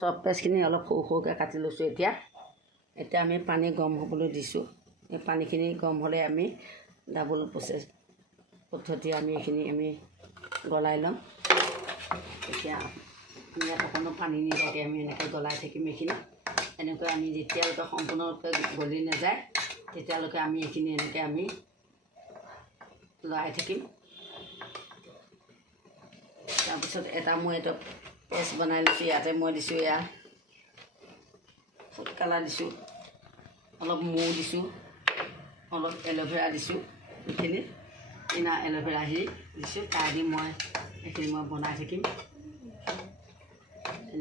চব পেষ্টখিনি অলপ সৰু সৰুকৈ কাটি লৈছোঁ। এতিয়া আমি পানী গৰম হ'বলৈ দিছোঁ। এই পানীখিনি গৰম হ'লে আমি ডাবল প্ৰচেছ পদ্ধতি আমি এইখিনি গলাই ল'ম। এতিয়া আমি ইয়াত অকণো পানী নিদিয়াকৈ আমি এনেকৈ গলাই থাকিম। এইখিনি এনেকৈ আমি যেতিয়ালৈকে সম্পূৰ্ণৰূপে গলি নাযায় তেতিয়ালৈকে আমি এইখিনি এনেকৈ আমি লৰাই থাকিম। তাৰপিছত এটা মই এইটো পেষ্ট বনাই লৈছোঁ। ইয়াতে মই দিছোঁ এয়া ফুড কালাৰ দিছোঁ, অলপ মৌ দিছোঁ, অলপ এল'ভেৰা দিছোঁ। এইখিনি কিনা এল'ভেৰা হেৰি দিছোঁ। তাৰ দি মই এইখিনি মই বনাই থাকিম।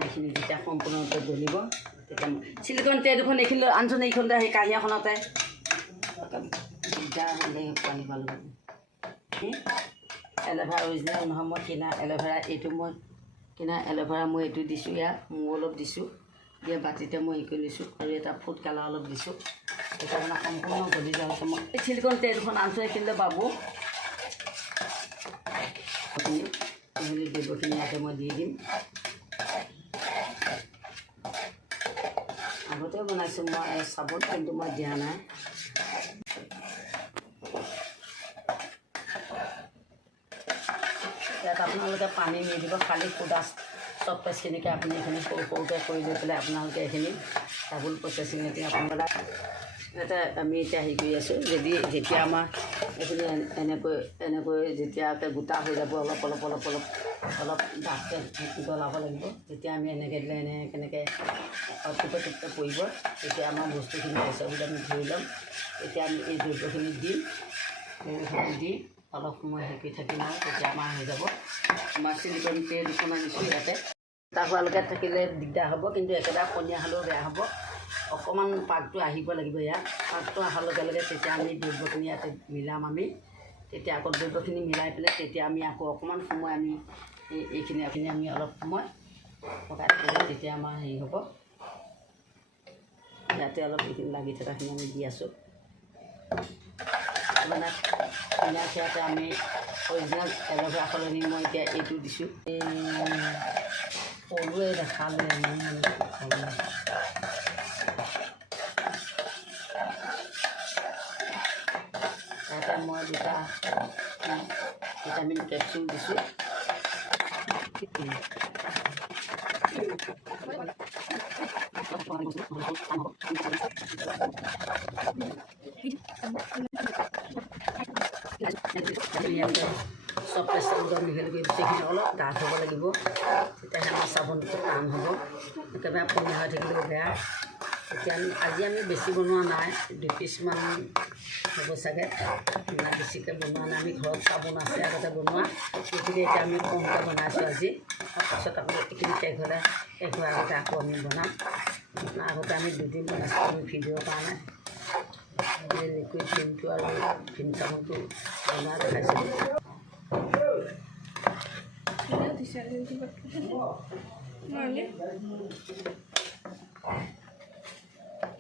এইখিনি যেতিয়া সম্পূৰ্ণৰূপে গলিব তেতিয়া চিলিকন ট্ৰে দুখন এইখিনি আনচোন এইখনতে সেই কাঁহী এখনতে দিগদাৰ হ'লে পানী পালোঁ। এল'ভেৰা অৰিজিনেল নহয়, মই কিনা এল'ভেৰা। এইটো মই কিনা এল'ভেৰা মই এইটো দিছোঁ। ইয়াত মৌ অলপ দিছোঁ, দিয়ে বাতিতে মই কৰি লৈছোঁ। আৰু এটা ফুড কালাৰ অলপ দিছোঁ। এতিয়া মানে সম্পূৰ্ণ গলি যোৱালৈকে মই এই চিলিকন ট্ৰে দুখন আনচোন এইখিনিতে পাব। এইখিনি দ্ৰব্যখিনি ইয়াতে মই দি দিম। আগতেও বনাইছোঁ মই চাবোন, কিন্তু মই দিয়া নাই। ইয়াত আপোনালোকে পানী নিদিব, খালী সুদা চব পেষ্টখিনিকে আপুনি এইখিনি সৰু সৰুকৈ কৰি লৈ পেলাই আপোনালোকে এইখিনি ডাবল প্ৰচেছিঙতে আপোনালোকে ইয়াতে আমি এতিয়া হেৰি কৰি আছোঁ। যেতিয়া আমাৰ এইখিনি এনেকৈ যেতিয়াকৈ গোটা হৈ যাব, অলপ ডাঠকৈ গলাব লাগিব। তেতিয়া আমি এনেকৈ দিলে এনেকৈ টুপে টুপকে পৰিব। তেতিয়া আমাৰ বস্তুখিনি হৈছে বুলি আমি ধৰি ল'ম। তেতিয়া আমি এই দ্ৰব্যখিনি দিম। দ্ৰব্যখিনি দি অলপ সময় হেৰি থাকিম আৰু তেতিয়া আমাৰ হৈ যাব। আমাৰ চিলিকন ট্ৰে দুখন আনিছোঁ। ইয়াতে এটা হোৱালৈকে থাকিলে দিগদাৰ হ'ব, কিন্তু একেবাৰে পনীয়া হ'লেও বেয়া হ'ব। অকণমান পাকটো আহিব লাগিব। ইয়াত পাকটো অহাৰ লগে লগে তেতিয়া আমি দ্ৰব্যখিনি ইয়াতে মিলাম। আমি তেতিয়া আকৌ দ্ৰব্যখিনি মিলাই পেলাই তেতিয়া আমি আকৌ অকণমান সময় আমি এইখিনি আমি অলপ সময় পকাই থাকিলে তেতিয়া আমাৰ হেৰি হ'ব। ইয়াতে অলপ এইখিনি লাগি থকাখিনি আমি দি আছোঁ। মানে ধুনীয়াকৈ ইয়াতে আমি অৰিজিনেল এল'ভেৰা সলনি মই এতিয়া এইটো দিছোঁ। সৰুৱে দেখালে ইয়াতে মই দুটা ভিটামিন কেপচুল দিছোঁ। চব পেষ্টৰ মিহলি কৰি গোটেইখিনি অলপ ডাঠ হ'ব লাগিব। তেতিয়াহে আমাৰ চাবোনটো টান হ'ব। একেবাৰে পনীয়া হৈ থাকিলেও বেয়া। এতিয়া আজি আমি বেছি বনোৱা নাই, 2 পিচমান হ'ব চাগে। বেছিকৈ বনোৱা নাই। আমি ঘৰত চাবোন আছে আগতে বনোৱা, গতিকে এতিয়া আমি কমকৈ বনাইছোঁ আজি। তাৰপিছত আকৌ এইখিনি শেষ হোৱাৰ আগতে আকৌ আমি বনাম। আগতে আমি 2 দিন বনাইছোঁ, আমি ভিডিঅ'ৰ কাৰণে লিকুইড ভিমটো আৰু ভিম চাবোনটো বনোৱা দেখাইছিলোঁ।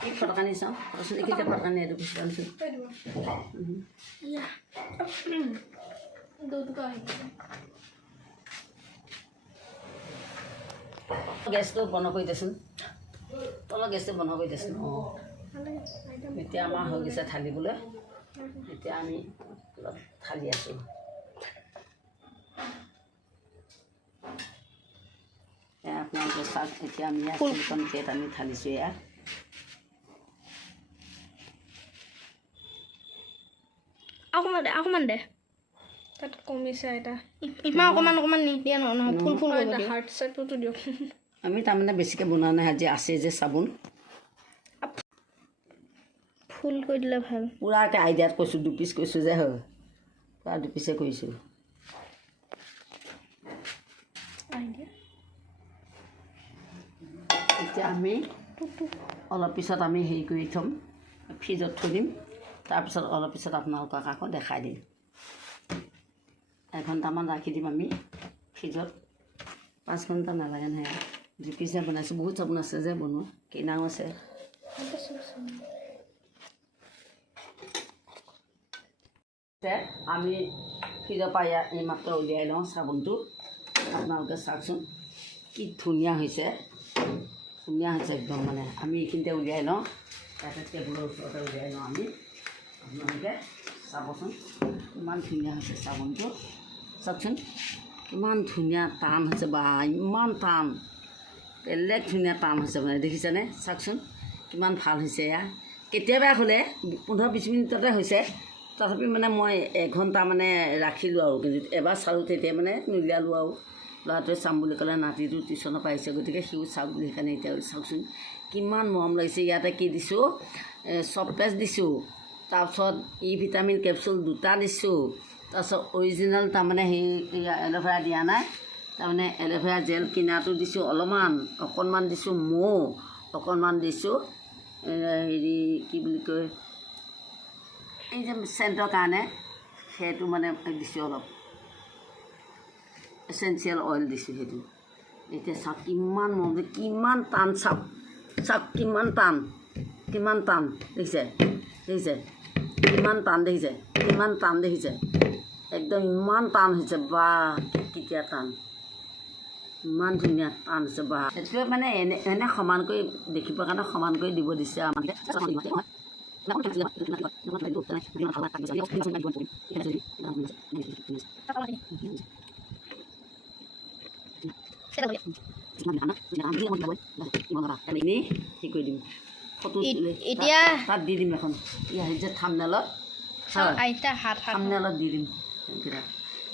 কি ফটকানি চাওঁ কচোন, এইকেইটা ফটকানি এইটো পিছত আনিছোঁ। গেছটো বন্ধ কৰি দেচোন, তলৰ গেছটো বন্ধ কৰি দেচোন। অঁ, এতিয়া আমাৰ হৈ গৈছে ঢালিবলৈ। এতিয়া আমি অলপ ঢালি আছোঁ। আপোনালোকে চাওক, এতিয়া আমি ইয়াত চিলিকন ট্ৰেত আমি ঢালিছোঁ। ইয়াত অকণমান দে তাত কমিছে। এটা ইমান অকণমান নিদিয়া নহয়, ফুল হাৰ্ট চাইডটো দিয়ক। আমি তাৰমানে বেছিকৈ বনোৱা নাই আজি, আছে যে চাবোন। ফুল কৰি দিলে ভাল। পূৰাকৈ আইডিয়াত কৈছোঁ, 2 পিচ কৈছোঁ যে হয়, পূৰা 2 পিচে কৰিছোঁ। এতিয়া আমি অলপ পিছত আমি হেৰি কৰি থ'ম, ফ্ৰিজত থৈ দিম। তাৰপিছত অলপ পিছত আপোনালোকক আকৌ দেখাই দিম। 1 ঘণ্টামান ৰাখি দিম আমি ফ্ৰিজত। 5 ঘণ্টা নালাগে নহয়। 2 পিচে বনাইছোঁ, বহুত চাবোন আছে যে বনোৱা, কিনাও আছে। আমি ফ্ৰিজৰ পৰা এইমাত্ৰ উলিয়াই লওঁ চাবোনটো। আপোনালোকে চাওকচোন কি ধুনীয়া হৈছে। ধুনীয়া হৈছে একদম মানে আমি এইখিনিতে উলিয়াই লওঁ তাতে টেবুলৰ ওচৰতে উলিয়াই লওঁ আমি আপোনালোকে চাবচোন ইমান ধুনীয়া হৈছে চাবোনটো চাওকচোন কিমান ধুনীয়া টান হৈছে বা ইমান টান বেলেগ ধুনীয়া টান হৈছে মানে দেখিছেনে চাওকচোন কিমান ভাল হৈছে এয়া কেতিয়াবা হ'লে 15-20 মিনিটতে হৈছে তথাপি মানে মই এঘণ্টা মানে ৰাখিলোঁ আৰু কিন্তু এবাৰ চালোঁ তেতিয়া মানে নুলিয়ালোঁ আৰু ল'ৰাটোৱে চাম বুলি ক'লে নাতিটো টিউশ্যনৰ পৰা আহিছে গতিকে সিও চাওক বুলি সেইকাৰণে এতিয়া চাওকচোন কিমান মৰম লাগিছে ইয়াতে কি দিছোঁ চফ্ট পেষ্ট দিছোঁ তাৰপিছত ভিটামিন কেপচুল 2টা দিছোঁ তাৰপিছত অৰিজিনেল তাৰমানে সেই এল'ভেৰা দিয়া নাই তাৰমানে এল'ভেৰা জেল কিনাটো দিছোঁ অলপমান অকণমান দিছোঁ মৌ অকণমান দিছোঁ হেৰি কি বুলি কয় এই যে চেণ্টৰ কাৰণে সেইটো মানে দিছোঁ অলপ এচেঞ্চিয়েল অইল দিছোঁ সেইটো এতিয়া চাওক কিমান মৰম কিমান টান চাওক চাওক কিমান টান দেখিছে কিমান টান দেখিছে একদম ইমান টান হৈছে বা কেতিয়া টান ইমান ধুনীয়া টান হৈছে বা সেইটোৱে মানে এনে সমানকৈ দেখিবৰ কাৰণে সমানকৈ দিব দিছে আমাকে হেৰি কৰি দিম ফটো এতিয়া তাত দি দিম এখন হেৰি যে থাম্বনেইলত দি দিম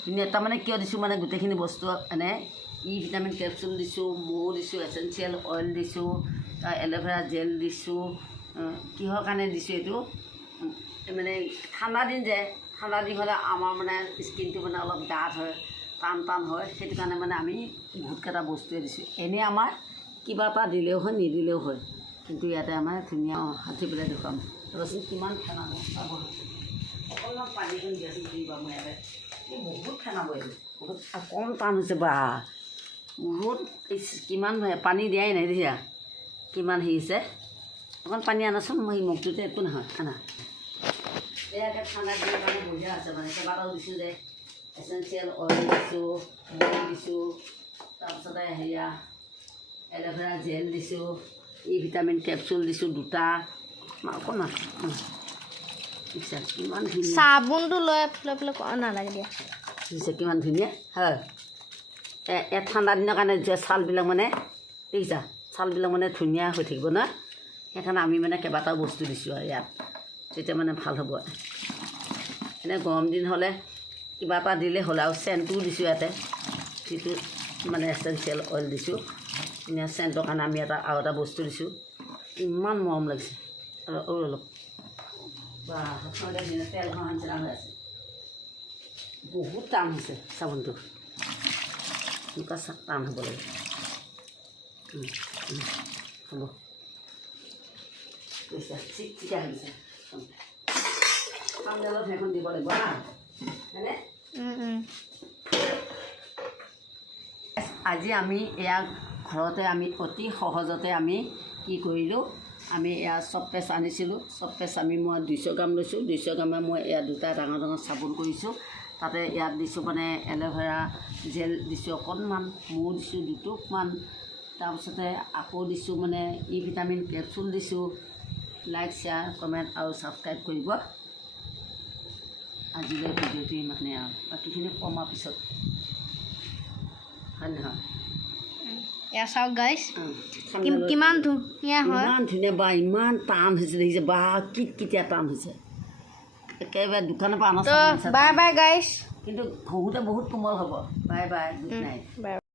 ধুনীয়া তাৰমানে কিয় দিছোঁ মানে গোটেইখিনি বস্তু এনে ভিটামিন কেপচুল দিছোঁ মৌ দিছোঁ এচেঞ্চিয়েল অইল দিছোঁ এল'ভেৰা জেল দিছোঁ কিহৰ কাৰণে দিছোঁ এইটো মানে ঠাণ্ডা দিন হ'লে আমাৰ মানে স্কিনটো মানে অলপ ডাঠ হয় টান হয় সেইটো কাৰণে মানে আমি বহুতকেইটা বস্তুৱে দিছোঁ এনেই আমাৰ কিবা এটা দিলেও হয় নিদিলেও হয় কিন্তু ইয়াতে আমাৰ ধুনীয়া হাঁঠি পেলাই দেখুৱাম ৰচোন কিমান ফেনাব চাব অকণমান পানীখন দিয়াচোন দিবা মই ইয়াতে এই বহুত ফেনাব এইটো বহুত কম টান হৈছে বা বহুত কিমান পানী দিয়াই নাই দেখিছা কিমান হেৰি হৈছে অকণ পানী আনাচোন মই সেই মগটোতে একো নহয় আনা এয়াকে ঠাণ্ডা দিনৰ কাৰণে বঢ়িয়া আছে মানে কেইবাটাও দিছোঁ যে এচেঞ্চিয়েল অইল দিছোঁ মৌ দিছোঁ তাৰপিছতে হেৰিয়া এল'ভেৰা জেল দিছোঁ ভিটামিন কেপচুল দিছোঁ 2টা অকণমান দেখিছা কিমান ধুনীয়া চাবোনটো লৈ নালাগে দিয়া দেখিছে কিমান ধুনীয়া হয় ঠাণ্ডা দিনৰ কাৰণে যে ছালবিলাক মানে দেখিছা ছালবিলাক মানে ধুনীয়া হৈ থাকিব না সেইকাৰণে আমি মানে কেইবাটাও বস্তু দিছোঁ আৰু ইয়াত তেতিয়া মানে ভাল হ'ব এনে গৰম দিন হ'লে কিবা এটা দিলে হ'ল আৰু চেণ্টটোও দিছোঁ ইয়াতে যিটো মানে এচেঞ্চিয়েল অইল দিছোঁ ধুনীয়া চেণ্টৰ কাৰণে আমি আৰু এটা বস্তু দিছোঁ ইমান মৰম লাগিছে আৰু অলপ বা তেল ঘঁহা নিচিনা হৈ আছে বহুত টান হৈছে চাবোনটো এনেকুৱা টান হ'ব লাগে হ'ব কৈছা চিকচিকা হৈছে অলপ সেইখন দিব লাগিব হা হয়নে আজি আমি এয়া ঘৰতে আমি অতি সহজতে আমি কি কৰিলোঁ আমি এয়া চফ্ট পেষ্ট আনিছিলোঁ চফ্ট পেষ্ট মই 200 গ্ৰাম লৈছোঁ 200 গ্ৰামে মই এয়া 2টা ডাঙৰ চাবোন কৰিছোঁ তাতে ইয়াত দিছোঁ মানে এল'ভেৰা জেল দিছোঁ অকণমান মৌ দিছোঁ 2 টোপমান তাৰপিছতে আকৌ দিছোঁ মানে ভিটামিন কেপচুল দিছোঁ লাইক শ্বেয়াৰ কমেণ্ট আৰু ছাবস্ক্ৰাইব কৰিব আজিলৈ ভিডিঅ'টো ইমানে আৰু বাকীখিনি কমাৰ পিছত হয় নহয় এয়া চাওক গাইছ কিমান ধুনীয়া হয় ইমান ধুনীয়া বা ইমান টান হৈছে দেখিছে বা কেতিয়া টান হৈছে একেবাৰে দোকানৰ পৰা অনা বাই বাই গাইছ কিন্তু ঘঁহোতে বহুত কোমল হ'ব বাই বাই গুড নাইট